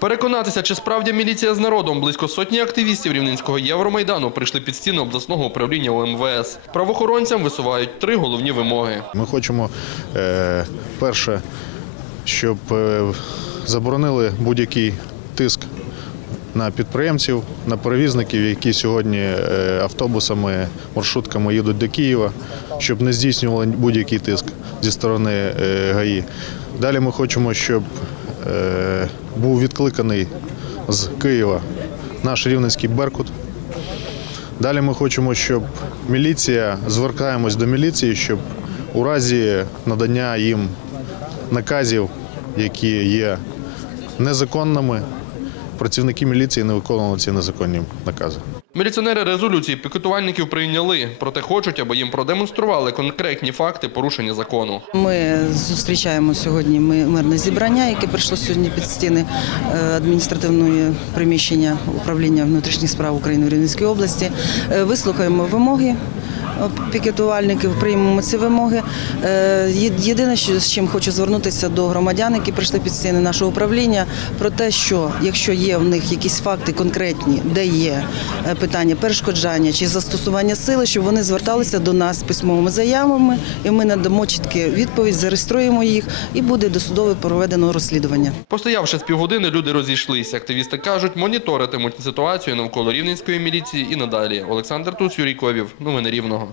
Переконатися, чи справді міліція з народом близько сотні активістів рівненського Євромайдану прийшли під стіни обласного управління УМВС. Правоохоронцям висувають три головні вимоги. Ми хочемо е, перше, щоб е, заборонили будь-який тиск на підприємців, на перевізників, які сьогодні е, автобусами, маршрутками їдуть до Києва, щоб не здійснювали будь-який тиск зі сторони е, ГАІ. Далі ми хочемо, щоб е, був відкликаний з Києва наш рівненський Беркут. Далі ми хочемо, щоб міліція звертаємось до міліції, щоб у разі надання їм наказів, які є незаконними, працівники міліції не виконували ці незаконні накази. Міліціонери резолюції пікетувальників прийняли, проте хочуть, аби їм продемонстрували конкретні факти порушення закону. Ми зустрічаємо сьогодні ми- мирне зібрання, яке прийшло сьогодні під стіни е, адміністративної приміщення управління внутрішніх справ України в Рівненській області. Е, Вислухаємо вимоги. Пікетувальників приймемо ці вимоги. Е, Єдине, з чим хочу звернутися до громадян, які прийшли під стіни нашого управління, про те, що якщо є в них якісь факти конкретні, де є е, питання перешкоджання чи застосування сили, щоб вони зверталися до нас письмовими заявами, і ми надамо чіткі відповідь, зареєструємо їх, і буде досудове проведено розслідування. Постоявши з півгодини, люди розійшлися. Активісти кажуть, моніторитимуть ситуацію навколо рівненської міліції і надалі. Олександр Туц, Юрій Ковів. Новини Рівного.